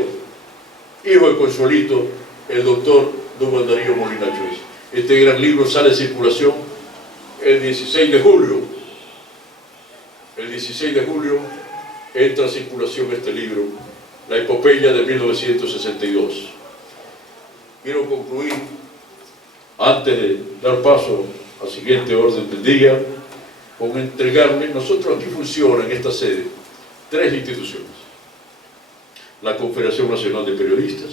hijo de Consuelito, el doctor Don Darío Molina Chuez. Este gran libro sale en circulación el 16 de julio. El 16 de julio entra en circulación este libro, La Epopeya de 1962. Quiero concluir, antes de dar paso al siguiente orden del día, con entregarle, nosotros aquí funciona en esta sede 3 instituciones: la Confederación Nacional de Periodistas,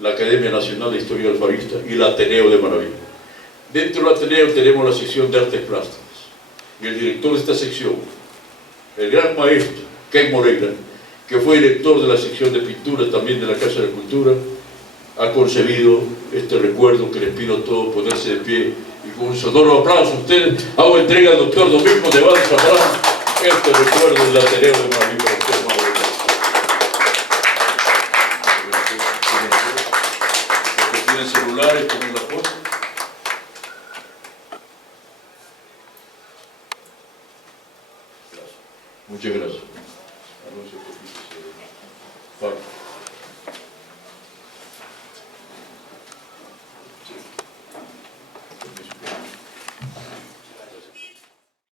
la Academia Nacional de Historia Alfarista y el Ateneo de Manaví. Dentro del Ateneo tenemos la sección de Artes Plásticas, y el director de esta sección el gran maestro Ken Moreira, que fue director de la sección de pintura también de la Casa de la Cultura, ha concebido este recuerdo que les pido a todos ponerse de pie y con un sonoro aplauso a ustedes hago entrega al doctor Domingo Nevado Zambrano este recuerdo del Ateneo de Manaví para usted, Manuel. Los que tienen celulares, tomen la foto. Muchas gracias.